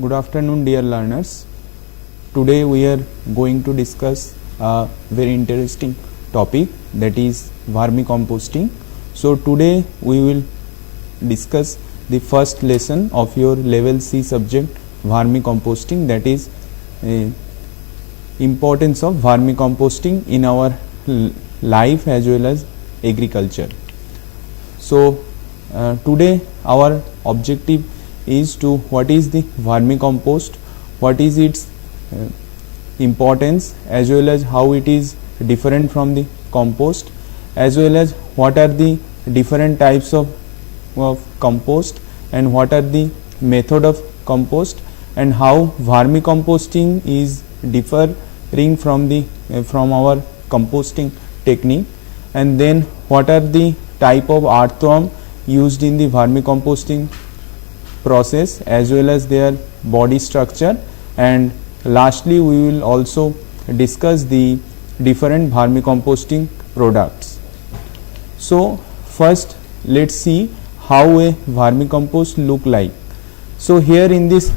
Good afternoon, dear learners. Today we are going to discuss a very interesting topic, that is vermicomposting. So today we will discuss the first lesson of your level C subject vermicomposting, that is importance of vermicomposting in our life as well as agriculture. So today our objective is to what is the vermicompost, what is its importance, as well as how it is different from the compost, as well as what are the different types of compost and what are the method of compost, and how vermicomposting is differing from the from our composting technique, and then what are the type of earthworm used in the vermicomposting process as well as their body structure, and lastly we will also discuss the different vermicomposting products. So first let's see how a vermicompost look like. So here in this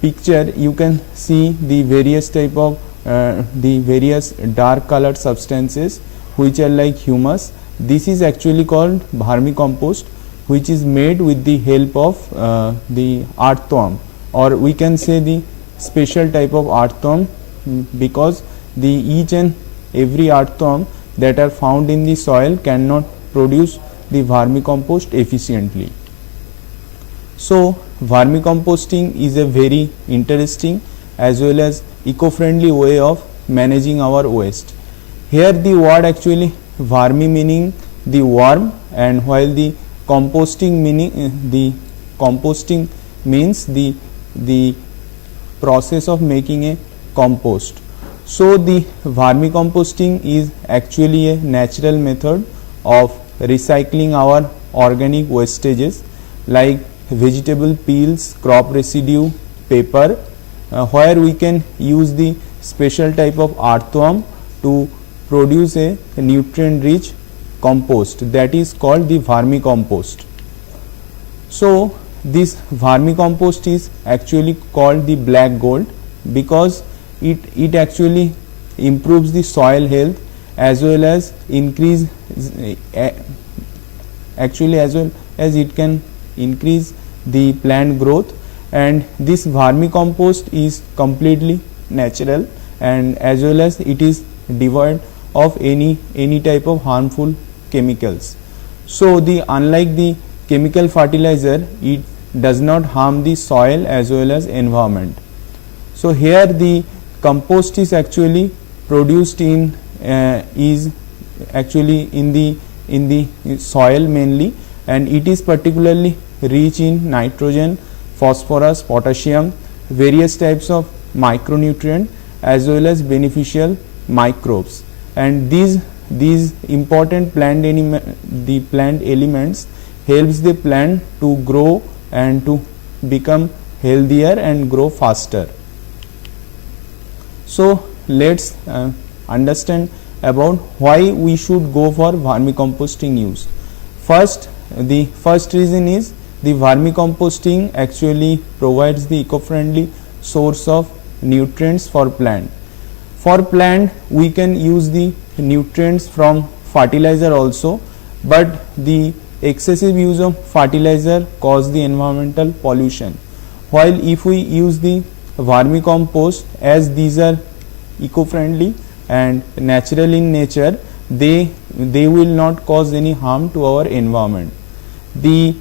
picture you can see the various type of the various dark colored substances which are like humus. This is actually called vermicompost, which is made with the help of the earthworm, or we can say the special type of earthworm, because the each and every earthworm that are found in the soil cannot produce the vermicompost efficiently. So vermicomposting is a very interesting as well as eco-friendly way of managing our waste. Here the word actually vermi meaning the worm, and while the composting meaning the composting means the process of making a compost. So the vermicomposting is actually a natural method of recycling our organic wastages like vegetable peels, crop residue, paper, where we can use the special type of earthworm to produce a nutrient rich compost, that is called the vermicompost. So this vermicompost is actually called the black gold because it actually improves the soil health as well as increase actually as well as it can increase the plant growth, and this vermicompost is completely natural and as well as it is devoid of any type of harmful chemicals. So the unlike the chemical fertilizer, it does not harm the soil as well as environment. So here the compost is actually produced in is actually in the soil mainly, and it is particularly rich in nitrogen, phosphorus, potassium, various types of micronutrient as well as beneficial microbes, and these important plant elements helps the plant to grow and to become healthier and grow faster. So let's understand about why we should go for vermicomposting use. The first reason is the vermicomposting actually provides the eco-friendly source of nutrients for plant. For plant we can use the nutrients from fertilizer also, but the excessive use of fertilizer cause the environmental pollution, while if we use the vermicompost, as these are eco-friendly and natural in nature, they will not cause any harm to our environment. The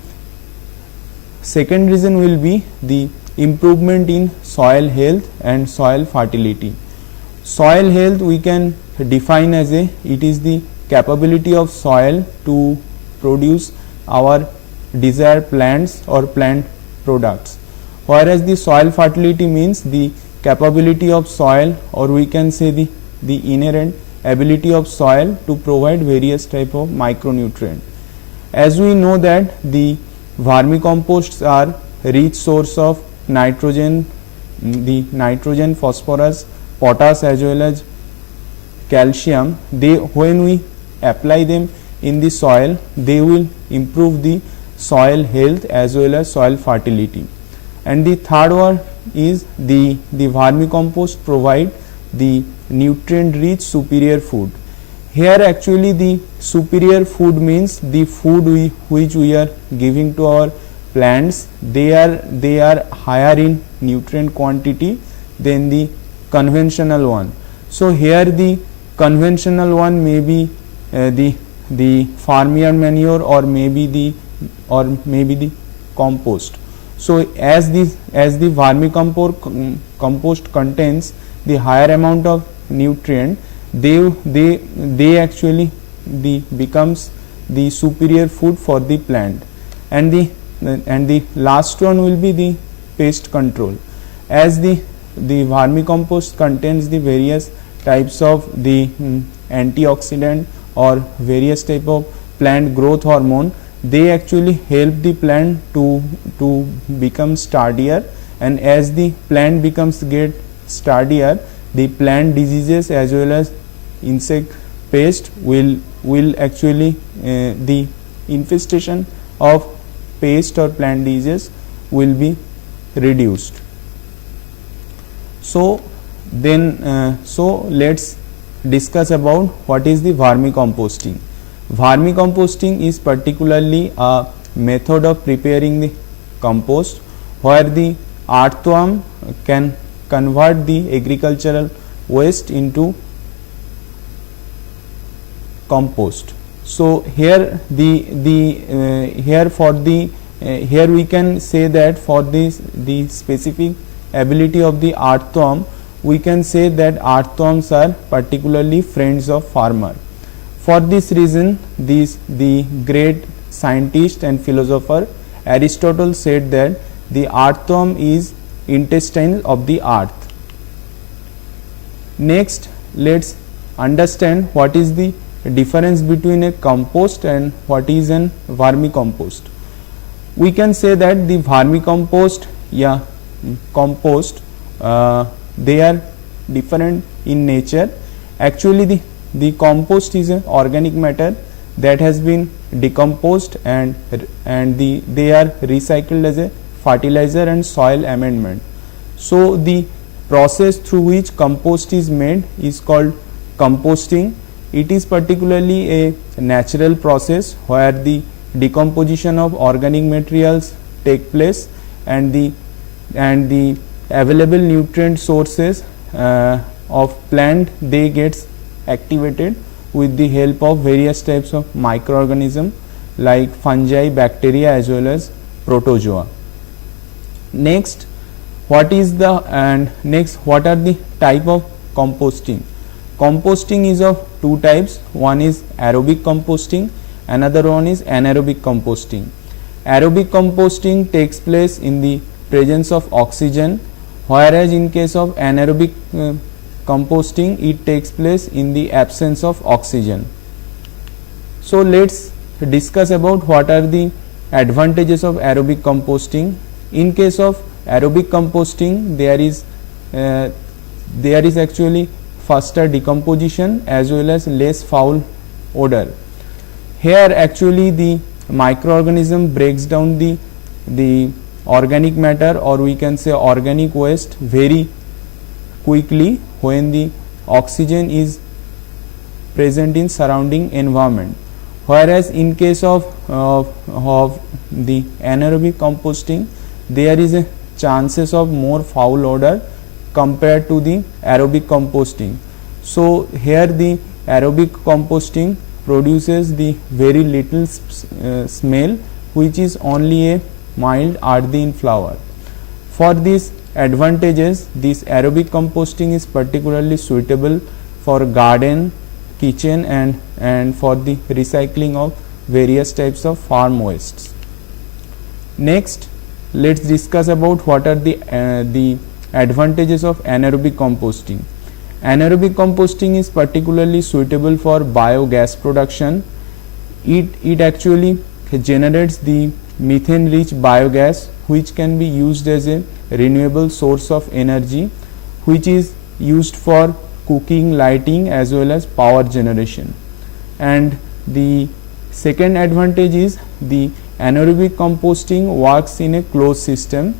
second reason will be the improvement in soil health and soil fertility. Soil health we can define as it is the capability of soil to produce our desired plants or plant products, whereas the soil fertility means the capability of soil, or we can say the inherent ability of soil to provide various type of micronutrient. As we know that the vermicomposts are rich source of nitrogen, the nitrogen, phosphorus, potash as well as calcium. When we apply them in the soil, they will improve the soil health as well as soil fertility. And the third one is the vermicompost provide the nutrient rich superior food. Here actually the superior food means the food which we are giving to our plants, they are higher in nutrient quantity than the conventional one. So here the conventional one may be the farmyard manure or maybe the compost. So as the vermicompost contains the higher amount of nutrient, they actually becomes the superior food for the plant. And the last one will be the pest control. As the vermicompost contains the various types of the antioxidant or various type of plant growth hormone, they actually help the plant to become sturdier, and as the plant get sturdier, the plant diseases as well as insect pest will actually the infestation of pest or plant diseases will be reduced. So then so let's discuss about what is the vermicomposting. Vermicomposting is particularly a method of preparing the compost where the earthworm can convert the agricultural waste into compost. So here here we can say that for the specific ability of the earthworm, we can say that earthworms are particularly friends of farmer. For this reason, the great scientist and philosopher Aristotle said that the earthworm is intestine of the earth. Next, let's understand what is the difference between a compost and what is an vermicompost. We can say that the vermicompost, compost, they are different in nature. Actually, the compost is an organic matter that has been decomposed and they are recycled as a fertilizer and soil amendment. So the process through which compost is made is called composting. It is particularly a natural process where the decomposition of organic materials take place and the available nutrient sources of plant, they gets activated with the help of various types of microorganisms like fungi, bacteria as well as protozoa. Next, what are the type of composting? Composting is of two types. One is aerobic composting, another one is anaerobic composting. Aerobic composting takes place in the presence of oxygen, whereas in case of anaerobic composting, it takes place in the absence of oxygen. So let's discuss about what are the advantages of aerobic composting. In case of aerobic composting, there is actually faster decomposition as well as less foul odor. Here actually the microorganism breaks down the organic matter, or we can say organic waste, very quickly when the oxygen is present in surrounding environment. Whereas in case of the anaerobic composting, there is a chances of more foul odor compared to the aerobic composting. So here the aerobic composting produces the very little smell, which is only a mild earthy in flower. For these advantages, this aerobic composting is particularly suitable for garden, kitchen and for the recycling of various types of farm wastes. Next, let's discuss about what are the advantages of anaerobic composting. Anaerobic composting is particularly suitable for biogas production. It actually generates the methane rich biogas, which can be used as a renewable source of energy, which is used for cooking, lighting as well as power generation. And the second advantage is the anaerobic composting works in a closed system,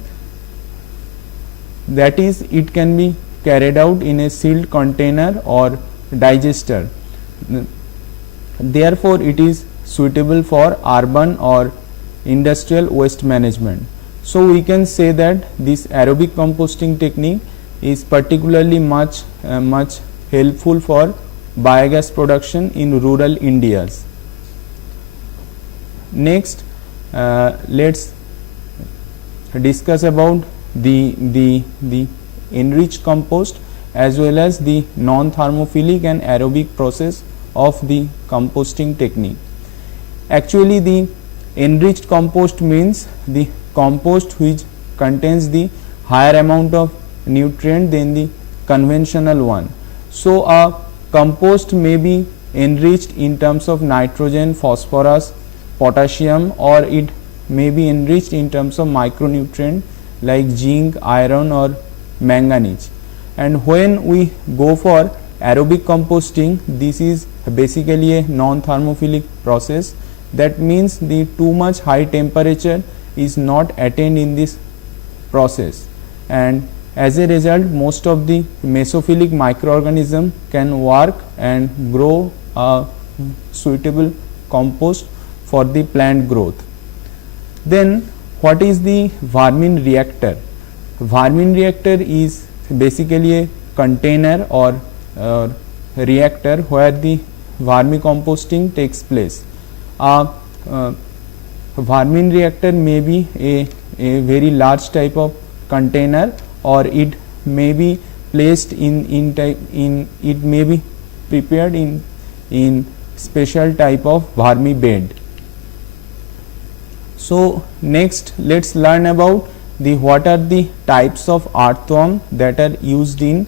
that is, it can be carried out in a sealed container or digester. Therefore, it is suitable for urban or industrial waste management. So, we can say that this aerobic composting technique is particularly much helpful for biogas production in rural Indias. Next, let's discuss about the enriched compost as well as the non-thermophilic and aerobic process of the composting technique. Actually, the enriched compost means the compost which contains the higher amount of nutrient than the conventional one. So, a compost may be enriched in terms of nitrogen, phosphorus, potassium, or it may be enriched in terms of micronutrient like zinc, iron or manganese. And when we go for aerobic composting, this is basically a non-thermophilic process. That means the too much high temperature is not attained in this process, and as a result most of the mesophilic microorganism can work and grow a suitable compost for the plant growth. Then what is the vermin reactor? Vermin reactor is basically a container or reactor where the vermicomposting takes place. Vermin reactor may be a very large type of container, or it may be placed it may be prepared in special type of vermi bed. So next let's learn about what are the types of earthworm that are used in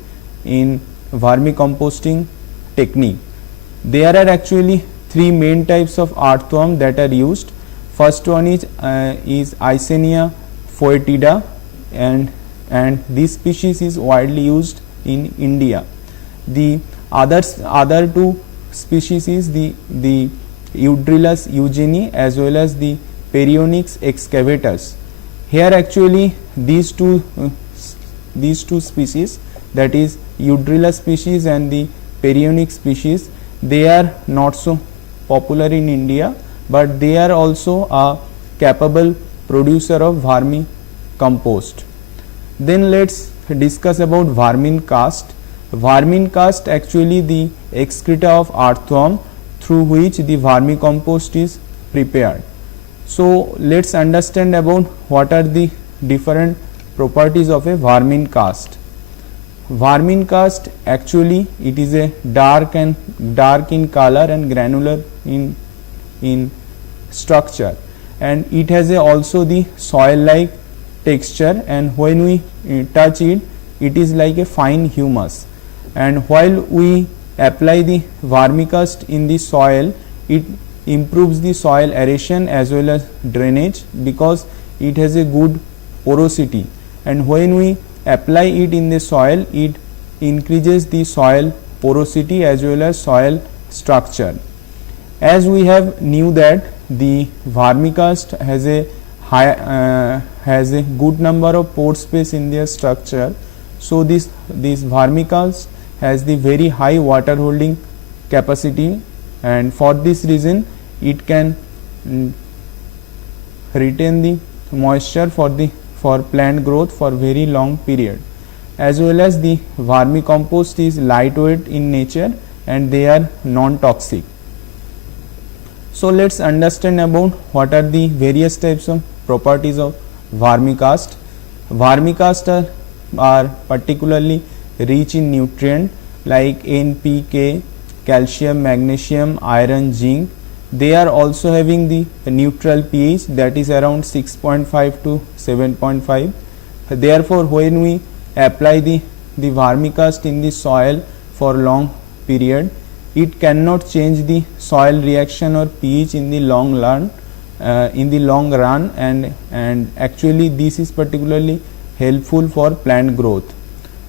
vermicomposting technique. There are actually three main types of earthworm that are used. First one is Eisenia foetida, and this species is widely used in India. The other two species is the Eudrilus eugeni as well as the Perionyx excavatus. Here actually these two species, that is Eudrilus species and the Perionyx species, they are not so popular in India, but they are also a capable producer of vermicompost. Then let's discuss about vermin cast. Vermin cast actually the excreta of earthworm through which the vermicompost is prepared. So let's understand about what are the different properties of a vermin cast. Vermin cast actually it is a dark in color and granular in structure, and it has also the soil like texture, and when we touch it, it is like a fine humus. And while we apply the vermicast in the soil, it improves the soil aeration as well as drainage because it has a good porosity, and when we apply it in the soil, it increases the soil porosity as well as soil structure. As we have knew that the vermicast has a good number of pore space in their structure, so this vermicast has the very high water holding capacity, and for this reason it can retain the moisture for plant growth for very long period. As well as the vermicompost is lightweight in nature and they are non-toxic. So let's understand about what are the various types of properties of vermicast. Vermicast are particularly rich in nutrient like NPK, calcium, magnesium, iron, zinc. They are also having the neutral pH, that is around 6.5 to 7.5. Therefore, when we apply the vermicast in the soil for long period, it cannot change the soil reaction or pH in the long run, and actually this is particularly helpful for plant growth.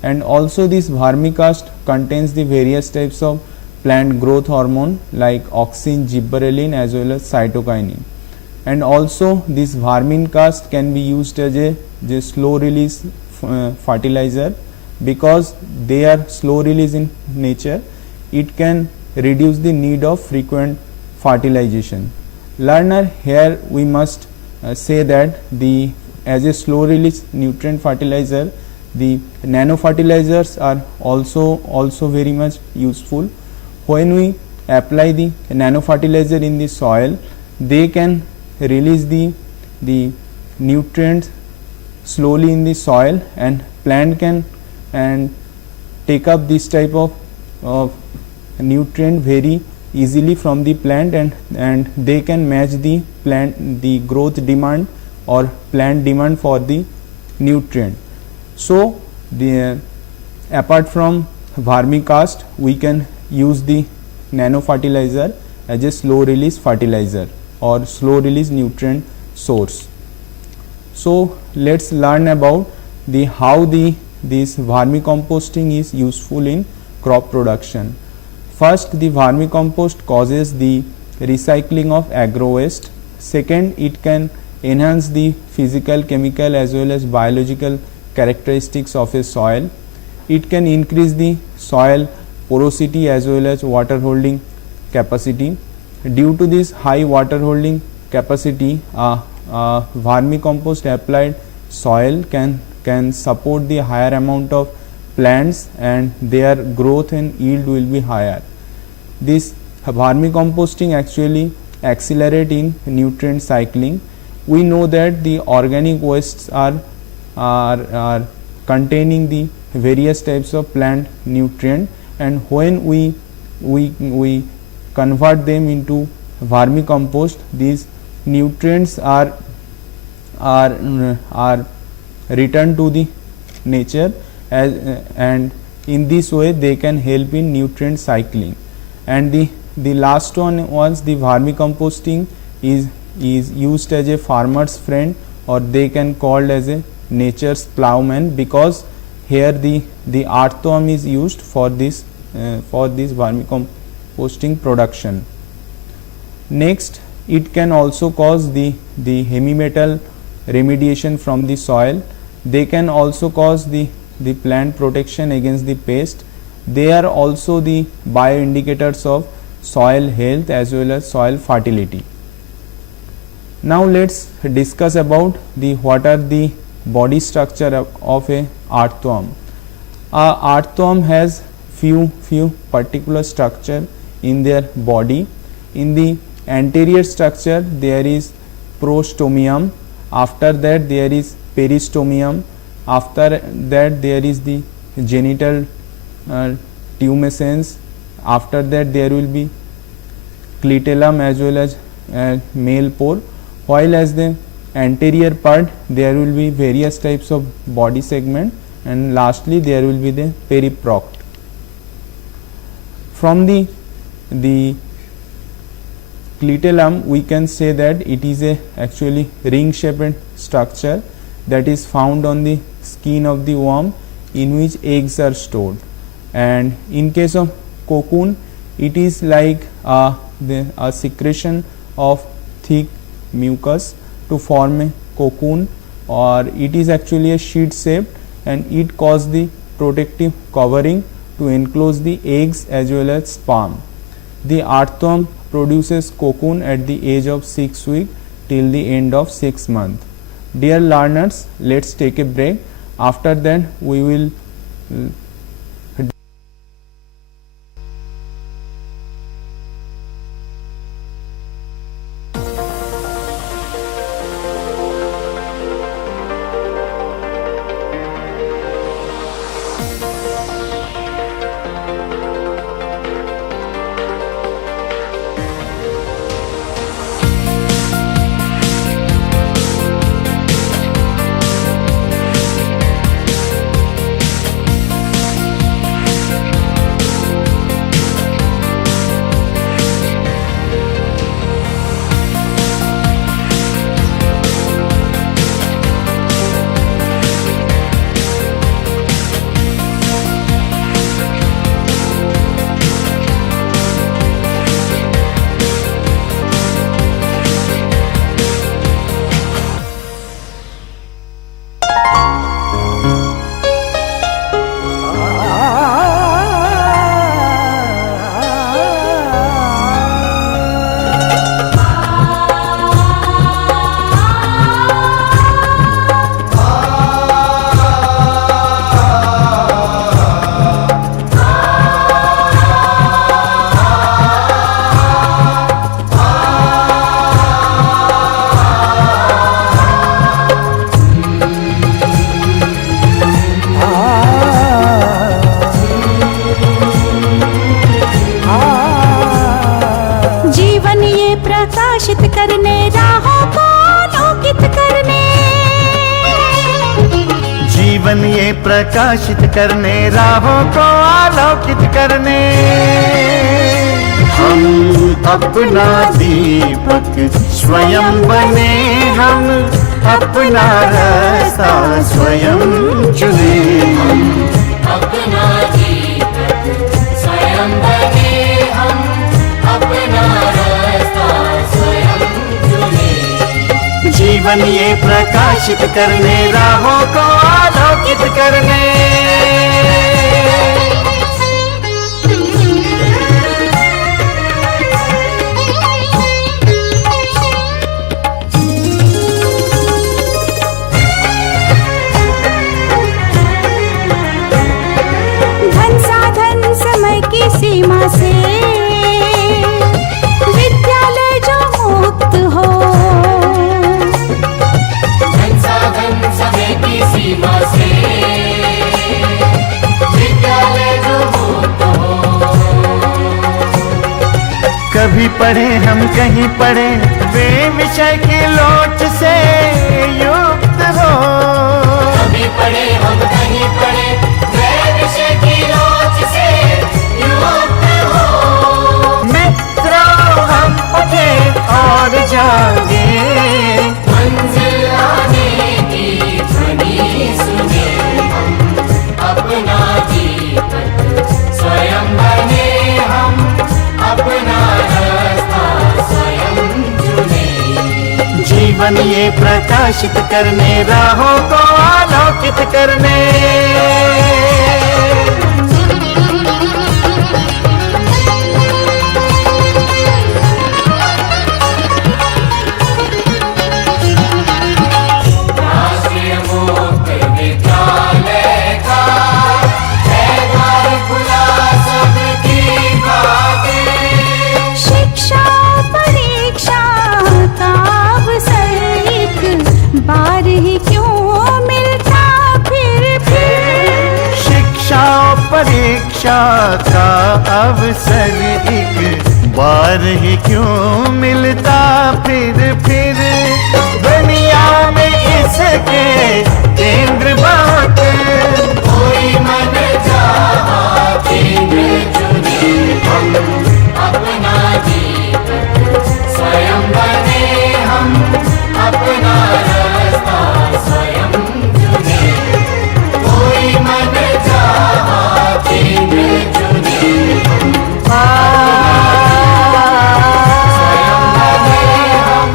And also this vermicast contains the various types of plant growth hormone like auxin, gibberellin as well as cytokinin. and also this vermicast can be used as a slow release fertilizer, because they are slow release in nature. It can reduce the need of frequent fertilization. Learner, here we must say that as a slow release nutrient fertilizer, the nano fertilizers are also very much useful. When we apply the nano fertilizer in the soil, they can release the nutrients slowly in the soil, and plant can take up this type of nutrient very easily from the plant, and they can match the growth demand or plant demand for the nutrient. So apart from vermicast, we can use the nano fertilizer as a slow release fertilizer or slow release nutrient source. So let's learn about how this vermicomposting is useful in crop production. First, the vermicompost causes the recycling of agro waste. Second, it can enhance the physical, chemical as well as biological characteristics of a soil. It can increase the soil porosity as well as water holding capacity. Due to this high water holding capacity, vermicompost applied soil can support the higher amount of plants, and their growth and yield will be higher. This vermicomposting actually accelerate in nutrient cycling. We know that the organic wastes are containing the various types of plant nutrient, and when we convert them into vermicompost, these nutrients are returned to the nature, and in this way they can help in nutrient cycling. And the last one was the vermicomposting is used as a farmer's friend, or they can called as a nature's plowman, because here the earthworm is used for this vermicomposting production. Next, it can also cause the heavy metal remediation from the soil. They can also cause the plant protection against the pest. They are also the bioindicators of soil health as well as soil fertility. Now let's discuss about what are the body structure of a earthworm. Earthworm has few particular structure in their body. In the anterior structure there is prostomium, after that there is peristomium, after that there is the genital tumescence, after that there will be clitellum as well as male pore, while as the anterior part there will be various types of body segment, and lastly there will be the periprocte. From the clitellum we can say that it is a actually ring shaped structure that is found on the skin of the worm, in which eggs are stored. And in case of cocoon, it is like a secretion of thick mucus to form a cocoon, or it is actually a sheet shaped, and it causes the protective covering to enclose the eggs as well as sperm. The earthworm produces cocoon at the age of 6 weeks till the end of 6 months. Dear learners, let's take a break. After that we will प्रकाशित करने, राहों को आलोकित करने। हम अपना दीपक स्वयं बने, हम अपना रास्ता स्वयं चुने। हम अपना दीपक स्वयं बने, हम अपना रास्ता स्वयं चुने। जीवन ये प्रकाशित करने, राहों को आलोकित करने। धन साधन समय की सीमा से विद्यालय जो मुक्त हो, धन साधन समय की सीमा से विद्यालय जो मुक्त हो। कभी पढ़े हम कहीं पढ़े, वे विषय की लोच से युक्त हो। कभी पढ़े हम कहीं पढ़े, वे विषय की लोच से युक्त हो। मित्रों हम उठे और जागे, मंजिल आने की ध्वनि सुने। हम अपना दीपक स्वयं बने, हम अपना रास्ता स्वयं चुने। जीवन ये प्रकाशित करने, राहों को आलोकित करने। राष्ट्रीय मुक्त विद्यालय का है द्वार खुला सबकी खातिर। शिक्षा परीक्षा का अवसर एक बार ही क्यों मिलता फिर। शिक्षा परीक्षा का अवसर एक बार ही क्यों मिलता फिर। दुनिया में इसके केंद्र बहुत, कोई मन चाहा केंद्र चुने। हम अपना दीपक स्वयं बने, हम अपना रास्ता स्वयं चुने। कोई मन चाहा केंद्र चुने। स्वयं बने, हम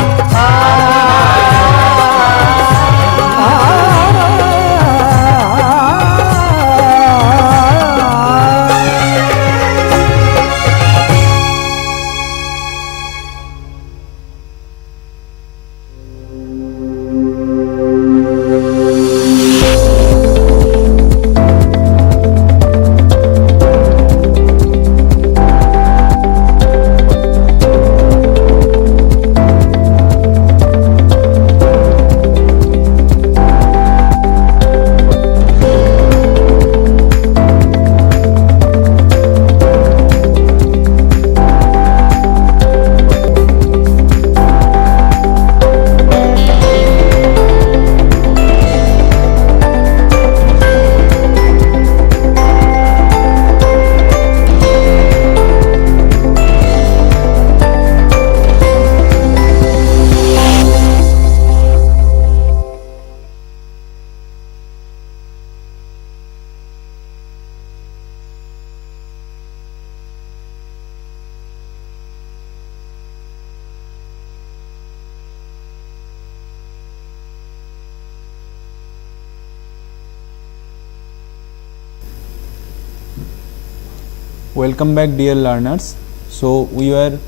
Welcome back dear learners. So we were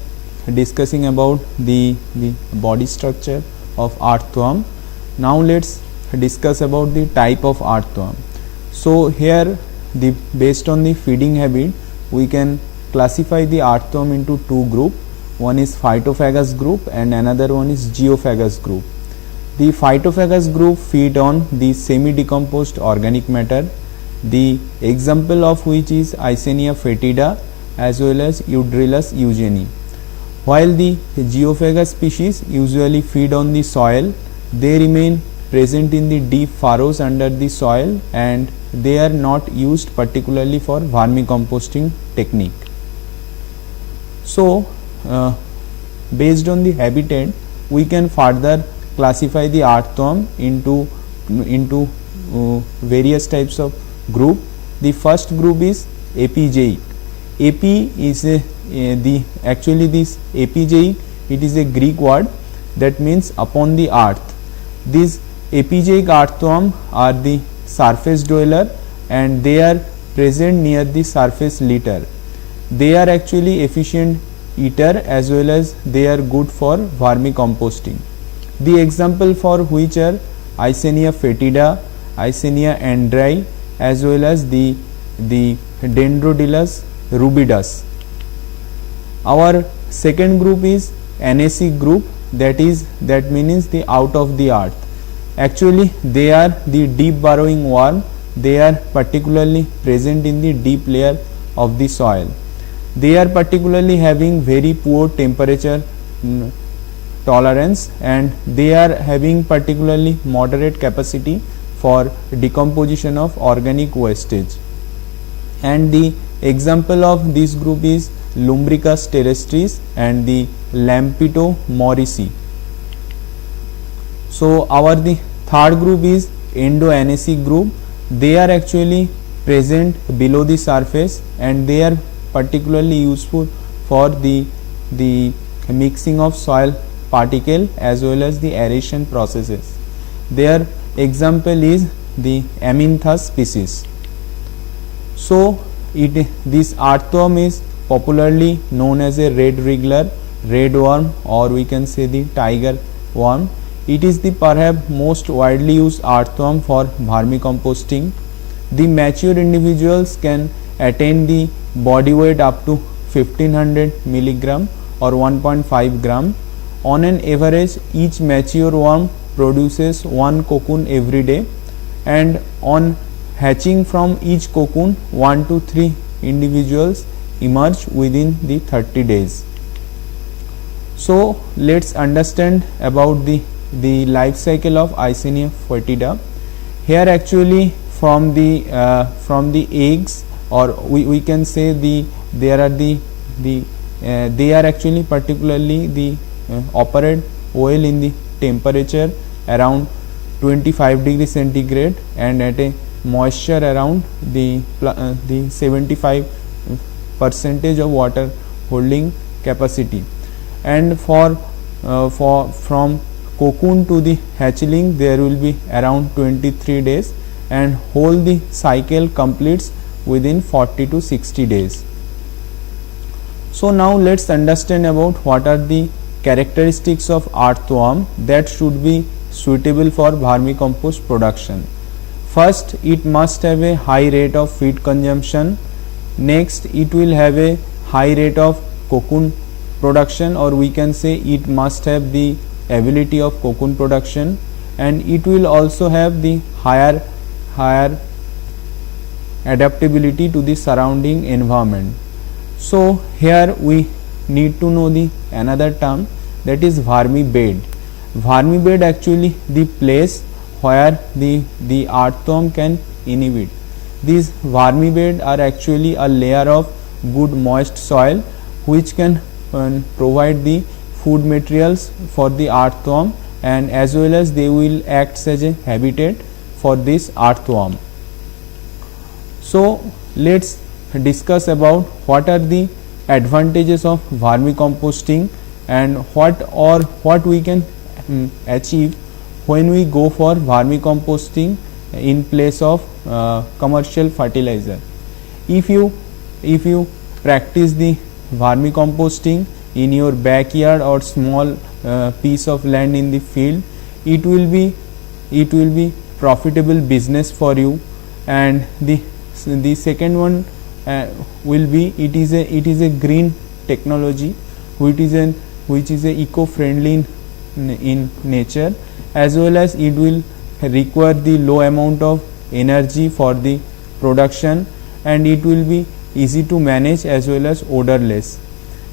discussing about the body structure of earthworm. Now let's discuss about the type of earthworm. So here based on the feeding habit we can classify the earthworm into two group. One is phytophagous group and another one is geophagous group. The phytophagous group feed on the semi-decomposed organic matter, the example of which is Eisenia fetida as well as Eudrilus eugeni. While the geophagous species usually feed on the soil, they remain present in the deep furrows under the soil, and they are not used particularly for vermicomposting technique. So based on the habitat, we can further classify the earthworm into various types of group. The first group is epigeic. Epi is actually this epigeic, it is a Greek word that means upon the earth. These epigeic earthworm are the surface dweller, and they are present near the surface litter. They are actually efficient eater as well as they are good for vermicomposting. The example for which are Eisenia fetida, Eisenia andrai, as well as the Dendrodilus rubidus. Our second group is NAC group, that means the out of the earth. Actually they are the deep burrowing worm. They are particularly present in the deep layer of the soil. They are particularly having very poor temperature tolerance, and they are having particularly moderate capacity for decomposition of organic wastage. And the example of this group is Lumbricus terrestris and the Lampito morrisi. So our the third group is Endo-NAC group. They are actually present below the surface, and they are particularly useful for the mixing of soil particle as well as the aeration processes. Their example is the Aminthus species. So this earthworm is popularly known as a red wriggler, red worm, or we can say the tiger worm. It is the perhaps most widely used earthworm for vermicomposting. The mature individuals can attain the body weight up to 1500 milligram or 1.5 gram. On an average, each mature worm produces one cocoon every day, and on hatching from each cocoon 1 to 3 individuals emerge within the 30 days. So let's understand about the life cycle of Eisenia fetida. Here actually from the eggs, or we can say they are actually particularly the operate well in the temperature around 25 degrees centigrade and at a moisture around the 75 percentage of water holding capacity. And from cocoon to the hatchling there will be around 23 days, and whole the cycle completes within 40 to 60 days. So now let's understand about what are the characteristics of earthworm that should be suitable for vermicompost production. First, it must have a high rate of feed consumption. Next, it will have a high rate of cocoon production, or we can say it must have the ability of cocoon production, and it will also have the higher adaptability to the surrounding environment. So here we need to know the another term, that is vermibed. Vermibed actually the place where the earthworm can inhabit. These vermibed are actually a layer of good moist soil which can provide the food materials for the earthworm, and as well as they will act as a habitat for this earthworm. So let's discuss about what are the advantages of vermicomposting and what we can achieve when we go for vermicomposting in place of commercial fertilizer. If you practice the vermicomposting in your backyard or small piece of land in the field, it will be profitable business for you. And the second one will be it is a green technology which is a eco-friendly in nature, as well as it will require the low amount of energy for the production, and it will be easy to manage as well as odorless.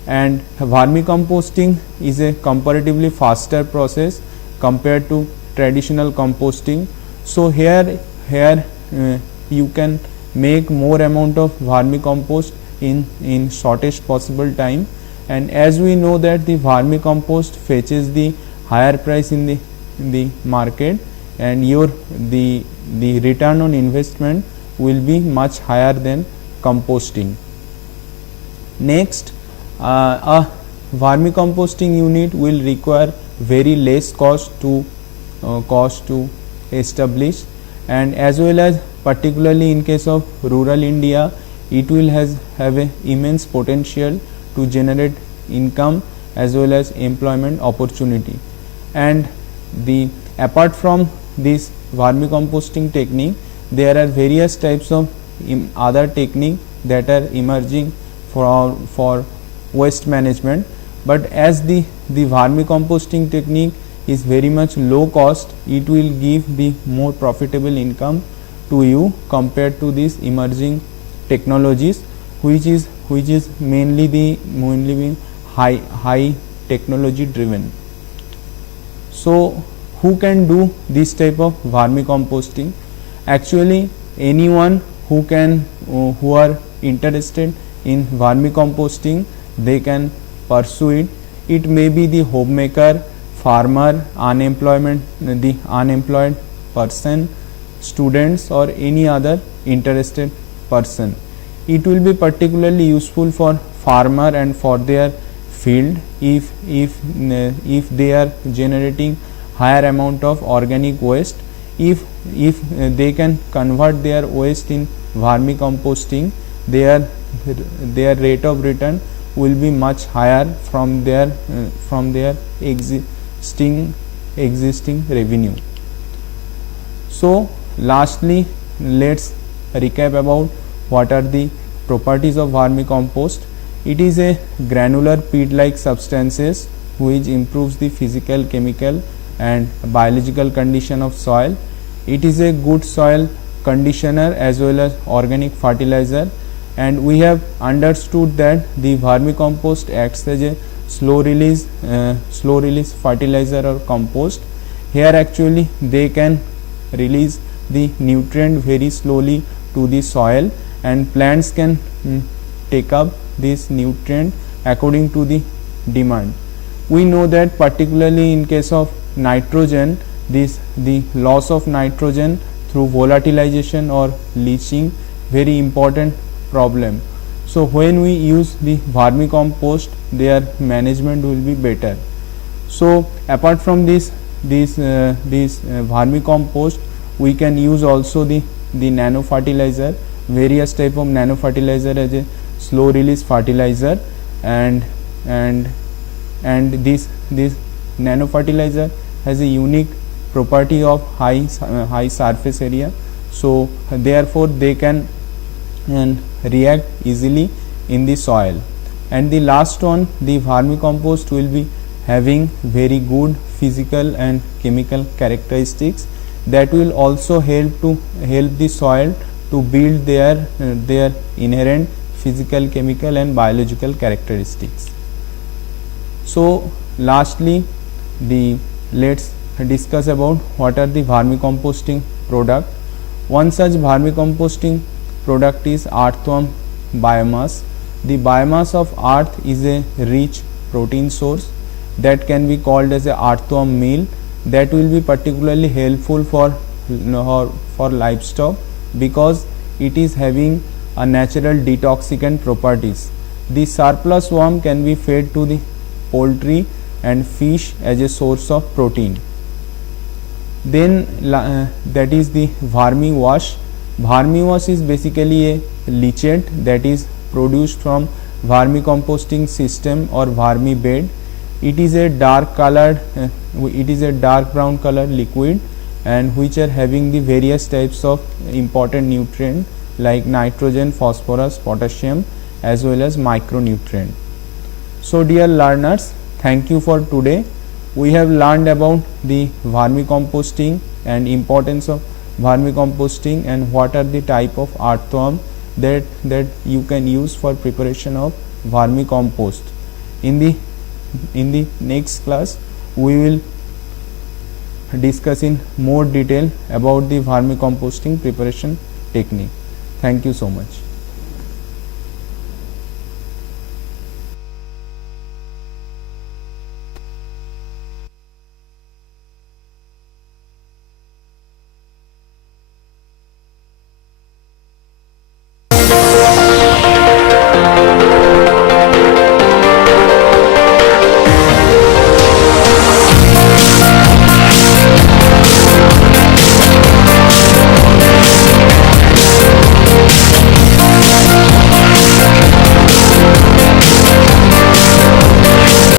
And vermicomposting is a comparatively faster process compared to traditional composting. So here you can make more amount of vermicompost in shortest possible time, and as we know that the vermicompost fetches the higher price in the market, and the return on investment will be much higher than composting. Next, a vermicomposting unit will require very less cost to establish, and as well as particularly in case of rural India, it will have a immense potential to generate income as well as employment opportunity. And apart from this vermicomposting technique, there are various types of other technique that are emerging for waste management, but as the vermicomposting technique is very much low cost, it will give the more profitable income to you compared to these emerging technologies, which is mainly high technology driven. So who can do this type of vermicomposting? Actually anyone who are interested in vermicomposting, they can pursue it. It may be the homemaker, farmer, the unemployed person, students, or any other interested person. It will be particularly useful for farmer and for their field if they are generating higher amount of organic waste. If they can convert their waste in vermicomposting, their rate of return will be much higher from their existing revenue. So lastly, let's recap about what are the properties of vermicompost. It is a granular peat-like substances which improves the physical, chemical and biological condition of soil. It is a good soil conditioner as well as organic fertilizer, and we have understood that the vermicompost acts as a slow release fertilizer or compost. Here actually they can release the nutrient very slowly to the soil, and plants can take up this nutrient according to the demand. We know that particularly in case of nitrogen, the loss of nitrogen through volatilization or leaching, very important problem. So when we use the vermicompost, their management will be better. So apart from this vermicompost, we can use also the nano fertilizer, various type of nano fertilizer as a slow release fertilizer, and this nano fertilizer has a unique property of high surface area, so therefore they can react easily in the soil. And the last one, the vermicompost will be having very good physical and chemical characteristics that will also help the soil to build their inherent physical, chemical and biological characteristics. So lastly, let's discuss about what are the vermicomposting product. One such vermicomposting product is earthworm biomass. The biomass of earth is a rich protein source that can be called as a earthworm meal, that will be particularly helpful for livestock because it is having a natural detoxicant properties. The surplus worm can be fed to the poultry and fish as a source of protein. Then that is the vermi wash. Vermi wash is basically a leachate that is produced from vermicomposting system or vermi bed. It is a dark brown color liquid, and which are having the various types of important nutrient like nitrogen, phosphorus, potassium as well as micronutrient. So dear learners, thank you for today. We have learned about the vermicomposting and importance of vermicomposting and what are the type of earthworm that you can use for preparation of vermicompost. In the next class we will discuss in more detail about the vermicomposting preparation technique. Thank you so much.